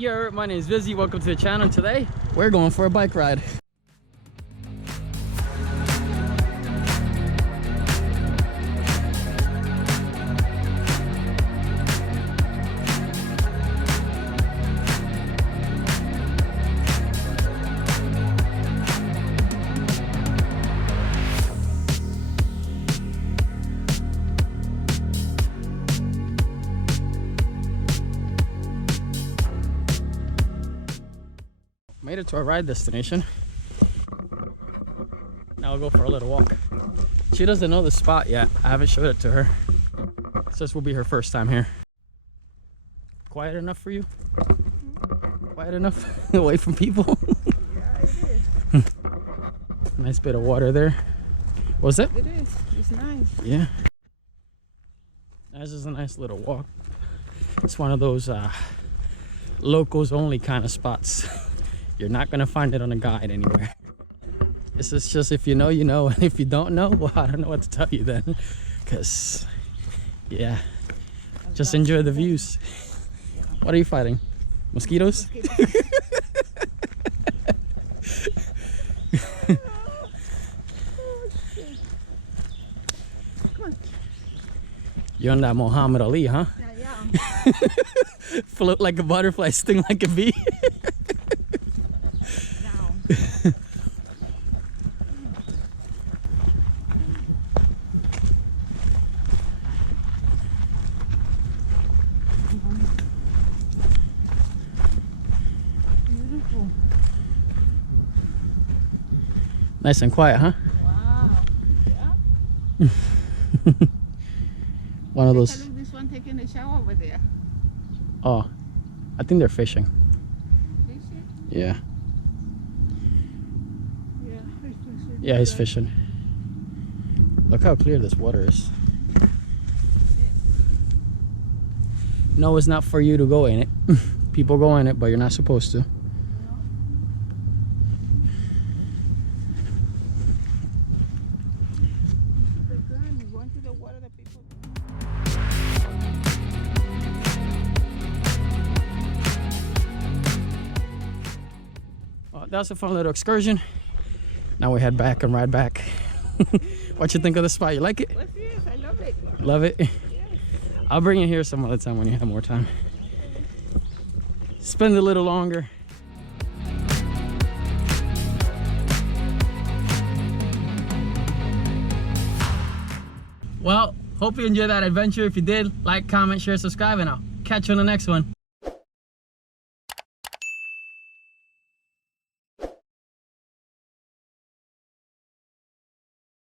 Yo, my name is Vizzy. Welcome to the channel. Today, we're going for a bike ride. Made it to our ride destination. Now we'll go for a little walk. She doesn't know the spot yet. I haven't showed it to her. This will be her first time here. Quiet enough for you? Quiet enough? Away from people? Yeah, it is. Nice bit of water there. What was it? It is. It's nice. Yeah. This is a nice little walk. It's one of those locals only kind of spots. You're not gonna find it on a guide anywhere. This is just if you know, you know, and if you don't know, well, I don't know what to tell you then. Cause yeah, just enjoy the views. What are you fighting? Mosquitoes? You're on that Muhammad Ali, huh? Yeah. Float like a butterfly, sting like a bee. Beautiful. Nice and quiet, huh? Wow. Yeah. One of Take a those. look, this one taking a shower over there. Oh, I think they're fishing. Fishing? Yeah. Yeah. He's fishing. Yeah, he's fishing. Look how clear this water is. No, it's not for you to go in it. People go in it, but you're not supposed to. Well, that was a fun little excursion. Now we head back and ride back. What you think of the spot? You like it? Yes, I love it. Love it? Yes. I'll bring you here some other time when you have more time. Spend a little longer. Well, hope you enjoyed that adventure. If you did, like, comment, share, subscribe, and I'll catch you on the next one.